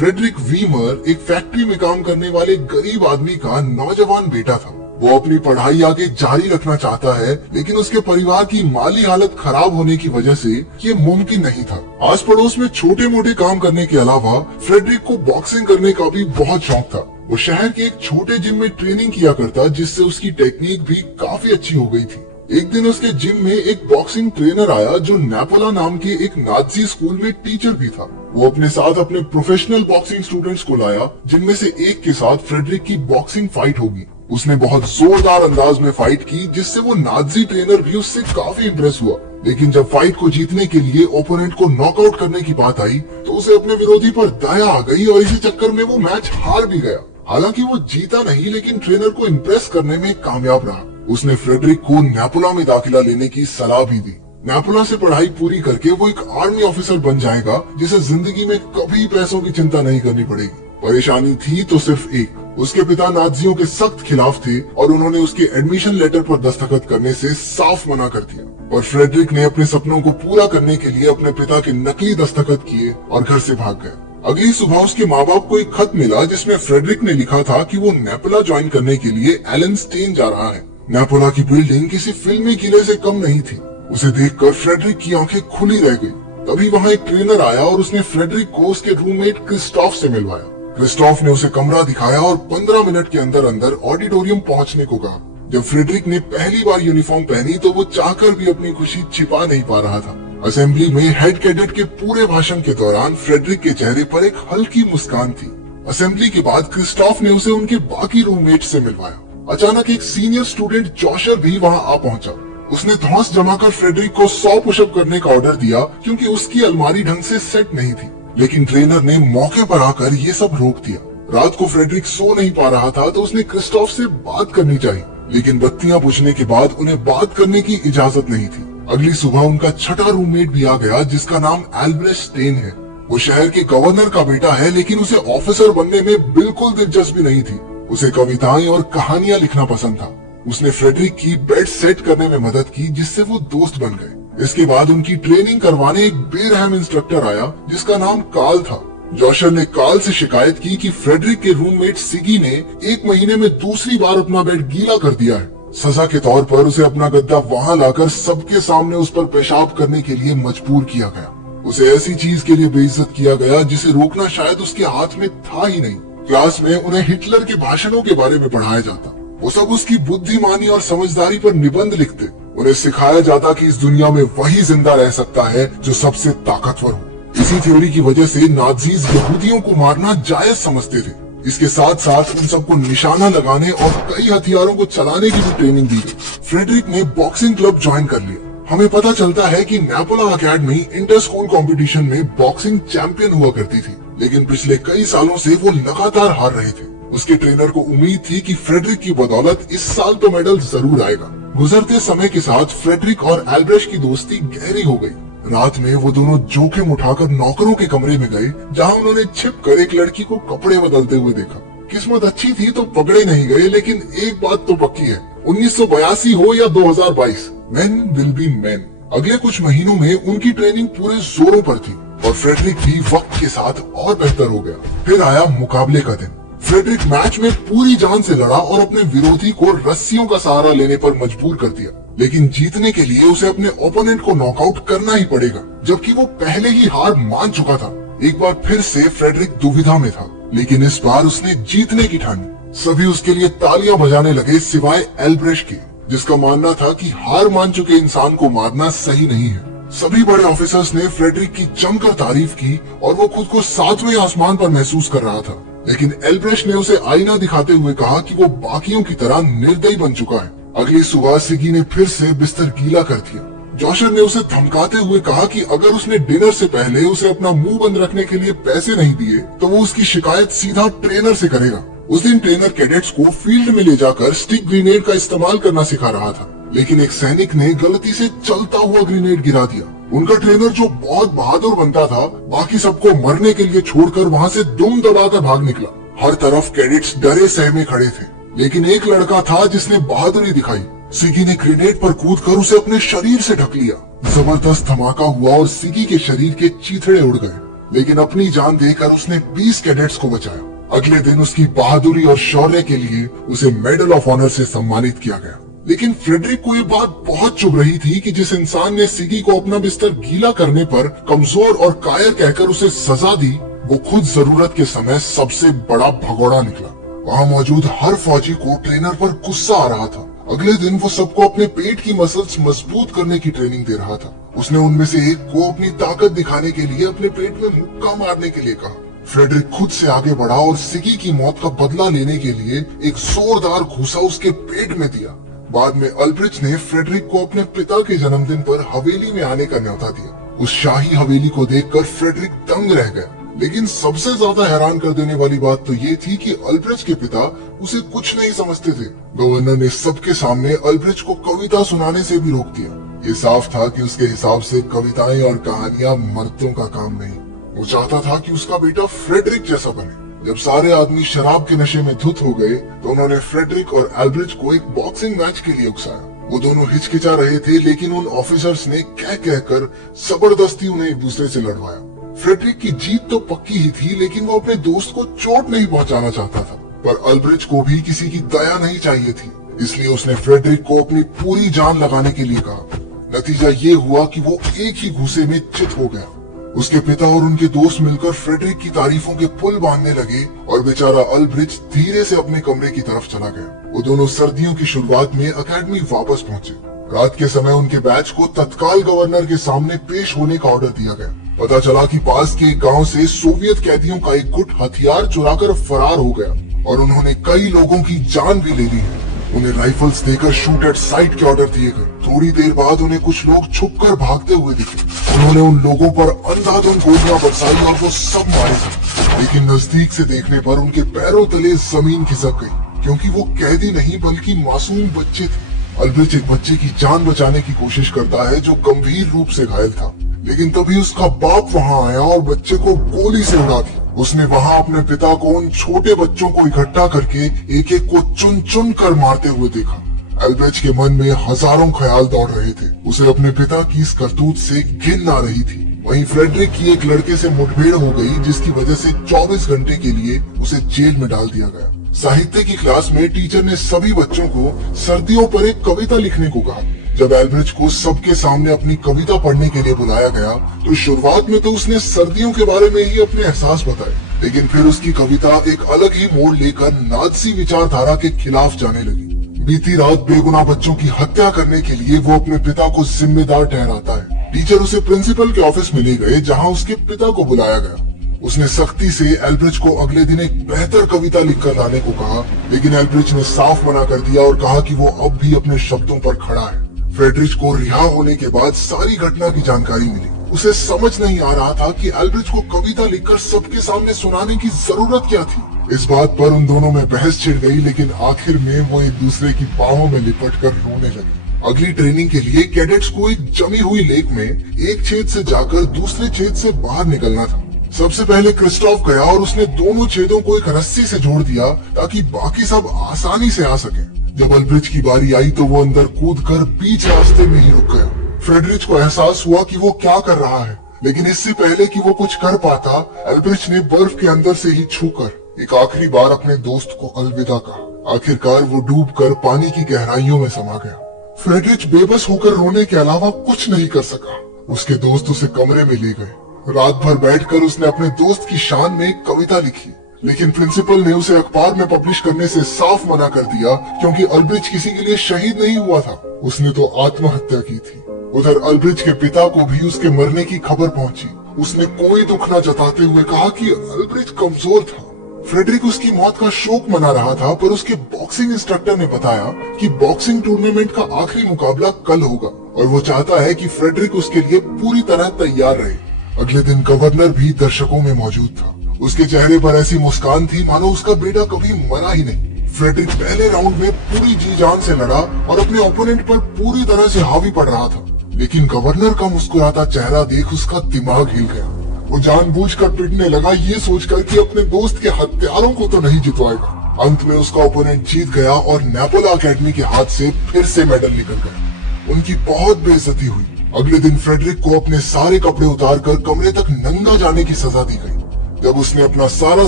Frederick Weimar एक factory में काम करने वाले गरीब आदमी का नौजवान बेटा था। वो अपनी पढ़ाई आगे जारी रखना चाहता है, लेकिन उसके परिवार की माली हालत खराब होने की वजह से ये मुमकिन नहीं था। आस पड़ोस में छोटे मोटे काम करने के अलावा फ्रेडरिक को बॉक्सिंग करने का भी बहुत शौक था। वो शहर के एक छोटे जिम में ट्रेनिंग किया करता, जिससे उसकी टेक्निक भी काफी अच्छी हो गई थी। एक दिन उसके जिम में एक बॉक्सिंग ट्रेनर आया जो नेपोला नाम के एक नाजी स्कूल में टीचर भी था। वो अपने साथ अपने प्रोफेशनल बॉक्सिंग स्टूडेंट्स को लाया, जिनमें से एक के साथ फ्रेडरिक की बॉक्सिंग फाइट होगी। उसने बहुत जोरदार अंदाज में फाइट की, जिससे वो नाजी ट्रेनर भी उससे काफी इम्प्रेस हुआ। लेकिन जब फाइट को जीतने के लिए ओपोनेंट को नॉकआउट करने की बात आई, तो उसे अपने विरोधी पर दया आ गई और इसी चक्कर में वो मैच हार भी गया। हालांकि वो जीता नहीं, लेकिन ट्रेनर को इम्प्रेस करने में कामयाब रहा। उसने फ्रेडरिक को नेपोला में दाखिला लेने की सलाह भी दी। नेपोला से पढ़ाई पूरी करके वो एक आर्मी ऑफिसर बन जाएगा, जिसे जिंदगी में कभी पैसों की चिंता नहीं करनी पड़ेगी। परेशानी थी तो सिर्फ एक, उसके पिता नाजियों के सख्त खिलाफ थे और उन्होंने उसके एडमिशन लेटर पर दस्तखत करने से साफ मना कर दिया। और फ्रेडरिक ने अपने सपनों को पूरा करने के लिए अपने पिता के नकली दस्तखत किए और घर से भाग गया। अगली सुबह उसके माँ बाप को एक खत मिला, जिसमें फ्रेडरिक ने लिखा था कि वो नेपोला ज्वाइन करने के लिए एलेनस्टेन जा रहा है। नेपोला की बिल्डिंग किसी फिल्मी किले से कम नहीं थी। उसे देखकर फ्रेडरिक की आंखें खुली रह गई। तभी वहाँ एक ट्रेनर आया और उसने फ्रेडरिक को उसके रूममेट क्रिस्टोफ से मिलवाया। क्रिस्टोफ ने उसे कमरा दिखाया और 15 मिनट के अंदर अंदर ऑडिटोरियम पहुँचने को कहा। जब फ्रेडरिक ने पहली बार यूनिफॉर्म पहनी तो वो चाहकर भी अपनी खुशी छिपा नहीं पा रहा था। असेंबली में हेड कैडेट के पूरे भाषण के दौरान फ्रेडरिक के चेहरे पर एक हल्की मुस्कान थी। असेंबली के बाद क्रिस्टोफ ने उसे उनके बाकी रूममेट से मिलवाया। अचानक एक सीनियर स्टूडेंट जोशर भी वहां आ पहुंचा। उसने धौंस जमाकर फ्रेडरिक को 100 पुशअप करने का ऑर्डर दिया, क्योंकि उसकी अलमारी ढंग से सेट नहीं थी। लेकिन ट्रेनर ने मौके पर आकर ये सब रोक दिया। रात को फ्रेडरिक सो नहीं पा रहा था, तो उसने क्रिस्टोफ से बात करनी चाहिए, लेकिन बत्तियां बुझने के बाद उन्हें बात करने की इजाजत नहीं थी। अगली सुबह उनका छठा रूममेट भी आ गया, जिसका नाम एल्ब्रेस्ट स्टेन है। वो शहर के गवर्नर का बेटा है, लेकिन उसे ऑफिसर बनने में बिल्कुल दिलचस्पी नहीं थी। उसे कविताएं और कहानियां लिखना पसंद था। उसने फ्रेडरिक की बेड सेट करने में मदद की, जिससे वो दोस्त बन गए। इसके बाद उनकी ट्रेनिंग करवाने एक बेरहम इंस्ट्रक्टर आया, जिसका नाम कार्ल था। जोशर ने कार्ल से शिकायत की कि फ्रेडरिक के रूममेट सिगी ने 1 महीने में दूसरी बार अपना बेड गीला कर दिया है। सजा के तौर पर उसे अपना गद्दा वहां लाकर सबके सामने उस पर पेशाब करने के लिए मजबूर किया गया। उसे ऐसी चीज के लिए बेइज्जत किया गया जिसे रोकना शायद उसके हाथ में था ही नहीं। क्लास में उन्हें हिटलर के भाषणों के बारे में पढ़ाया जाता। वो सब उसकी बुद्धिमानी और समझदारी पर निबंध लिखते। उन्हें सिखाया जाता कि इस दुनिया में वही जिंदा रह सकता है जो सबसे ताकतवर हो। इसी थ्योरी की वजह से नाजीज यहूदियों को मारना जायज समझते थे। इसके साथ साथ उन सबको निशाना लगाने और कई हथियारों को चलाने की भी ट्रेनिंग दी गई। फ्रेडरिक ने बॉक्सिंग क्लब ज्वाइन कर लिया। हमें पता चलता है कि नेपोला अकेडमी इंटर स्कूल कंपटीशन में बॉक्सिंग चैंपियन हुआ करती थी, लेकिन पिछले कई सालों से वो लगातार हार रहे थे। उसके ट्रेनर को उम्मीद थी कि फ्रेडरिक की बदौलत इस साल तो मेडल जरूर आएगा। गुजरते समय के साथ फ्रेडरिक और एल्ब्रेस्ट की दोस्ती गहरी हो गई। रात में वो दोनों जोखिम उठाकर नौकरों के कमरे में गए, जहां उन्होंने छिपकर एक लड़की को कपड़े बदलते हुए देखा। किस्मत अच्छी थी तो पकड़े नहीं गए, लेकिन एक बात तो पक्की है, 1982 हो या 2022, मेन विल बी मेन। अगले कुछ महीनों में उनकी ट्रेनिंग पूरे जोरों पर थी और फ्रेडरिक भी वक्त के साथ और बेहतर हो गया। फिर आया मुकाबले का दिन। फ्रेडरिक मैच में पूरी जान से लड़ा और अपने विरोधी को रस्सियों का सहारा लेने पर मजबूर कर दिया। लेकिन जीतने के लिए उसे अपने ओपोनेंट को नॉकआउट करना ही पड़ेगा, जबकि वो पहले ही हार मान चुका था। एक बार फिर से फ्रेडरिक दुविधा में था, लेकिन इस बार उसने जीतने की ठानी। सभी उसके लिए तालियां बजाने लगे, सिवाय एल्ब्रेस्ट के, जिसका मानना था कि हार मान चुके इंसान को मारना सही नहीं है। सभी बड़े ऑफिसर्स ने फ्रेडरिक की जमकर तारीफ की और वो खुद को 7वें आसमान पर महसूस कर रहा था। लेकिन एल्ब्रेस्ट ने उसे आईना दिखाते हुए कहा कि वो बाकियों की तरह निर्दयी बन चुका है। अगली सुबह सिगी ने फिर से बिस्तर गीला कर दिया। जोशर ने उसे धमकाते हुए कहा कि अगर उसने डिनर से पहले उसे अपना मुंह बंद रखने के लिए पैसे नहीं दिए तो वो उसकी शिकायत सीधा ट्रेनर से करेगा। उस दिन ट्रेनर कैडेट्स को फील्ड में ले जाकर स्टिक ग्रेनेड का इस्तेमाल करना सिखा रहा था, लेकिन एक सैनिक ने गलती से चलता हुआ ग्रेनेड गिरा दिया। उनका ट्रेनर, जो बहुत बहादुर बनता था, बाकी सबको मरने के लिए छोड़कर वहाँ से दुम दबाकर भाग निकला। हर तरफ कैडेट्स डरे सहमे खड़े थे, लेकिन एक लड़का था जिसने बहादुरी दिखाई। सिगी ने ग्रेनेड पर कूदकर उसे अपने शरीर से ढक लिया। जबरदस्त धमाका हुआ और सिगी के शरीर के चीथड़े उड़ गए। लेकिन अपनी जान देकर उसने 20 कैडेट्स को बचाया। अगले दिन उसकी बहादुरी और शौर्य के लिए उसे मेडल ऑफ ऑनर से सम्मानित किया गया। लेकिन फ्रेडरिक को ये बात बहुत चुभ रही थी कि जिस इंसान ने सिगी को अपना बिस्तर गीला करने पर कमजोर और कायर कहकर उसे सजा दी, वो खुद जरूरत के समय सबसे बड़ा भगोड़ा निकला। वहाँ मौजूद हर फौजी को ट्रेनर पर गुस्सा आ रहा था। अगले दिन वो सबको अपने पेट की मसल्स मजबूत करने की ट्रेनिंग दे रहा था। उसने उनमें से एक को अपनी ताकत दिखाने के लिए अपने पेट में मुक्का मारने के लिए कहा। फ्रेडरिक खुद से आगे बढ़ा और सिगी की मौत का बदला लेने के लिए एक जोरदार घूसा उसके पेट में दिया। बाद में अल्ब्रिच ने फ्रेडरिक को अपने पिता के जन्मदिन पर हवेली में आने का न्योता दिया। उस शाही हवेली को देखकर फ्रेडरिक दंग रह गया। लेकिन सबसे ज्यादा हैरान कर देने वाली बात तो ये थी कि अल्ब्रिच के पिता उसे कुछ नहीं समझते थे। गवर्नर ने सबके सामने अल्ब्रिच को कविता सुनाने से भी रोक दिया। ये साफ था कि उसके हिसाब से कविताएं और कहानियां मर्दों का काम नहीं। वो चाहता था कि उसका बेटा फ्रेडरिक जैसा बने। जब सारे आदमी शराब के नशे में धुत हो गए तो उन्होंने फ्रेडरिक और अल्ब्रिच को एक बॉक्सिंग मैच के लिए उकसाया। वो दोनों हिचकिचा रहे थे, लेकिन उन ऑफिसर्स ने कह कहकर जबरदस्ती उन्हें एक दूसरे से लड़वाया। फ्रेडरिक की जीत तो पक्की ही थी, लेकिन वो अपने दोस्त को चोट नहीं पहुंचाना चाहता था। पर अल्ब्रिच को भी किसी की दया नहीं चाहिए थी, इसलिए उसने फ्रेडरिक को अपनी पूरी जान लगाने के लिए कहा। नतीजा ये हुआ कि वो एक ही घूसे में चित हो गया। उसके पिता और उनके दोस्त मिलकर फ्रेडरिक की तारीफों के पुल बांधने लगे और बेचारा अल्ब्रिच धीरे से अपने कमरे की तरफ चला गया। वो दोनों सर्दियों की शुरुआत में अकेडमी वापस पहुंचे। रात के समय उनके बैच को तत्काल गवर्नर के सामने पेश होने का ऑर्डर दिया गया। पता चला कि पास के एक गांव से सोवियत कैदियों का एक गुट हथियार चुराकर फरार हो गया और उन्होंने कई लोगों की जान भी ले ली है। उन्हें राइफल्स देकर शूट एट साइट के ऑर्डर दिए गए। थोड़ी देर बाद उन्हें कुछ लोग छुपकर भागते हुए दिखे। उन्होंने उन लोगों पर अंधाधुंध गोलियां बरसाई और वो सब मारे गए। लेकिन नजदीक से देखने पर उनके पैरों तले जमीन खिसक गई, क्योंकि वो कैदी नहीं बल्कि मासूम बच्चे थे। अल्ब्रिच एक बच्चे की जान बचाने की कोशिश करता है जो गंभीर रूप से घायल था, लेकिन तभी उसका बाप वहां आया और बच्चे को गोली से उड़ा दिया। उसने वहां अपने पिता को उन छोटे बच्चों को इकट्ठा करके एक एक को चुन चुन कर मारते हुए देखा। अल्ब्रिच के मन में हजारों ख्याल दौड़ रहे थे। उसे अपने पिता की इस करतूत से घिन आ रही थी। वहीं फ्रेडरिक की एक लड़के से मुठभेड़ हो गई, जिसकी वजह से 24 घंटे के लिए उसे जेल में डाल दिया गया। साहित्य की क्लास में टीचर ने सभी बच्चों को सर्दियों पर एक कविता लिखने को कहा। जब अल्ब्रिच को सबके सामने अपनी कविता पढ़ने के लिए बुलाया गया तो शुरुआत में तो उसने सर्दियों के बारे में ही अपने एहसास बताए, लेकिन फिर उसकी कविता एक अलग ही मोड़ लेकर नाज़ी विचारधारा के खिलाफ जाने लगी। बीती रात बेगुनाह बच्चों की हत्या करने के लिए वो अपने पिता को जिम्मेदार ठहराता है। टीचर उसे प्रिंसिपल के ऑफिस में ले गए, जहाँ उसके पिता को बुलाया गया। उसने सख्ती से अल्ब्रिच को अगले दिन एक बेहतर कविता लिखकर लाने को कहा, लेकिन अल्ब्रिच ने साफ मना कर दिया और कहा कि वो अब भी अपने शब्दों पर खड़ा है। फ्रेडरिक को रिहा होने के बाद सारी घटना की जानकारी मिली। उसे समझ नहीं आ रहा था कि अल्ब्रिच को कविता लिखकर सबके सामने सुनाने की जरूरत क्या थी। इस बात पर उन दोनों में बहस छिड़ गई, लेकिन आखिर में वो एक दूसरे की बाहों में लिपटकर रोने लगे। अगली ट्रेनिंग के लिए कैडेट्स को एक जमी हुई लेक में एक छेद से जाकर दूसरे छेद से बाहर निकलना था। सबसे पहले क्रिस्टोफ गया और उसने दोनों छेदों को एक रस्सी से जोड़ दिया ताकि बाकी सब आसानी से आ सके। जब अल्ब्रिच की बारी आई तो वो अंदर कूदकर बीच रास्ते में ही रुक गया। फ्रेडरिक को एहसास हुआ कि वो क्या कर रहा है, लेकिन इससे पहले कि वो कुछ कर पाता, अल्ब्रिच ने बर्फ के अंदर से ही छूकर एक आखिरी बार अपने दोस्त को अलविदा कहा। आखिरकार वो डूबकर पानी की गहराइयों में समा गया। फ्रेडरिक बेबस होकर रोने के अलावा कुछ नहीं कर सका। उसके दोस्त उसे कमरे में ले गए। रात भर बैठकर उसने अपने दोस्त की शान में एक कविता लिखी, लेकिन प्रिंसिपल ने उसे अखबार में पब्लिश करने से साफ मना कर दिया, क्योंकि अल्ब्रिच किसी के लिए शहीद नहीं हुआ था, उसने तो आत्महत्या की थी। उधर अल्ब्रिच के पिता को भी उसके मरने की खबर पहुंची। उसने कोई दुख न जताते हुए कहा कि अल्ब्रिच कमजोर था। फ्रेडरिक उसकी मौत का शोक मना रहा था, पर उसके बॉक्सिंग इंस्ट्रक्टर ने बताया कि बॉक्सिंग टूर्नामेंट का आखिरी मुकाबला कल होगा और वो चाहता है कि फ्रेडरिक उसके लिए पूरी तरह तैयार रहे। अगले दिन गवर्नर भी दर्शकों में मौजूद था। उसके चेहरे पर ऐसी मुस्कान थी मानो उसका बेटा कभी मरा ही नहीं। फ्रेडरिक पहले राउंड में पूरी जी जान से लड़ा और अपने ओपोनेंट पर पूरी तरह से हावी पड़ रहा था, लेकिन गवर्नर का मुस्कुराता चेहरा देख उसका दिमाग हिल गया। वो जानबूझकर पिटने लगा, ये सोचकर कि अपने दोस्त के हत्यारों को तो नहीं जितवाएगा। अंत में उसका ओपोनेंट जीत गया और नेपोला अकेडमी के हाथ से फिर से मेडल निकल गया। उनकी बहुत बेइज्जती हुई। अगले दिन फ्रेडरिक को अपने सारे कपड़े उतारकर कमरे तक नंगा जाने की सजा दी गई। जब उसने अपना सारा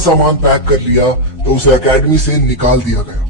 सामान पैक कर लिया तो उसे एकेडमी से निकाल दिया गया।